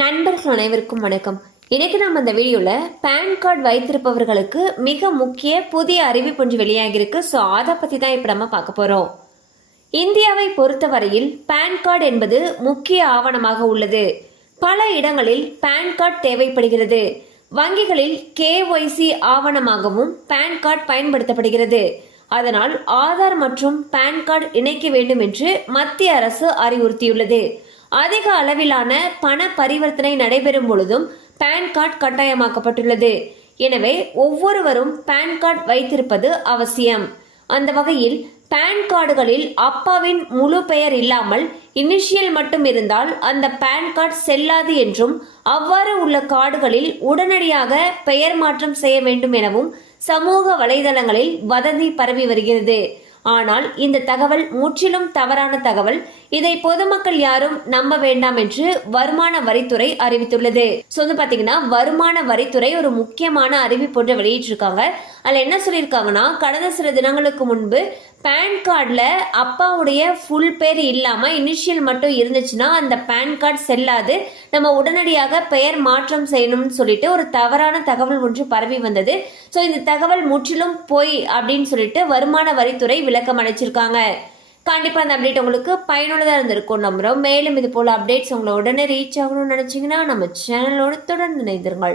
நண்பர்கள் அனைவருக்கும் வணக்கம். இன்னைக்கு நம்ம இந்த வீடியோவில் பேன் கார்டு வைத்திருப்பவர்களுக்கு மிக முக்கிய புதிய அறிவிப்பு ஒன்று வெளியாகியிருக்கு. ஸோ அதை பற்றி தான் இப்போ நம்ம பார்க்க போகிறோம் இந்தியாவை பொறுத்தவரையில் பேன் கார்டு என்பது முக்கிய ஆவணமாக உள்ளது. பல இடங்களில் பேன் கார்டு தேவைப்படுகிறது. வங்கிகளில் கேஒய்சி ஆவணமாகவும் பேன் கார்டு பயன்படுத்தப்படுகிறது. அதனால் ஆதார் மற்றும் பேன் கார்டு இணைக்க வேண்டும் என்று மத்திய அரசு அறிவுறுத்தியுள்ளது. அதிக அளவிலான பண பரிவர்த்தனை நடைபெறும் பொழுதும் பேன் கார்டு கட்டாயமாக்கப்பட்டுள்ளது. எனவே ஒவ்வொருவரும் பேன் கார்டு வைத்திருப்பது அவசியம். அந்த வகையில் பேன் கார்டுகளில் அப்பாவின் முழு பெயர் இல்லாமல் இனிஷியல் மட்டும் இருந்தால் அந்த பேன் கார்டு செல்லாது என்றும் அவ்வாறு உள்ள கார்டுகளில் உடனடியாக பெயர் மாற்றம் செய்ய வேண்டும் எனவும் சமூக வலைதளங்களில் வதந்தி பரவி வருகிறது. ஆனால் இந்த தகவல் முற்றிலும் தவறான தகவல். இதை பொதுமக்கள் யாரும் நம்ப வேண்டாம் என்று வருமான வரித்துறை அறிவித்துள்ளது. ஸோ வந்து பார்த்தீங்கன்னா வருமான வரித்துறை ஒரு முக்கியமான அறிவிப்பு ஒன்று வெளியிட்டிருக்காங்க. அதில் என்ன சொல்லியிருக்காங்கன்னா கடந்த சில தினங்களுக்கு முன்பு பேன் கார்டில் அப்பாவுடைய ஃபுல் பேர் இல்லாமல் இனிஷியல் மட்டும் இருந்துச்சுன்னா அந்த பேன் கார்டு செல்லாது. நம்ம உடனடியாக பெயர் மாற்றம் செய்யணும்னு சொல்லிட்டு ஒரு தவறான தகவல் ஒன்று பரவி வந்தது. ஸோ இந்த தகவல் முற்றிலும் பொய் அப்படின்னு சொல்லிட்டு வருமான வரித்துறை விளக்கம் அளிச்சிருக்காங்க. கண்டிப்பாக அந்த அப்டேட் உங்களுக்கு பயனுள்ளதாக இருந்திருக்கும். நம்புகிறோம் மேலும் இது போல் அப்டேட்ஸ் உங்களை உடனே ரீச் ஆகணும்னு நினச்சிங்கன்னா நம்ம சேனலோடு தொடர்ந்து இணைந்திருங்கள்.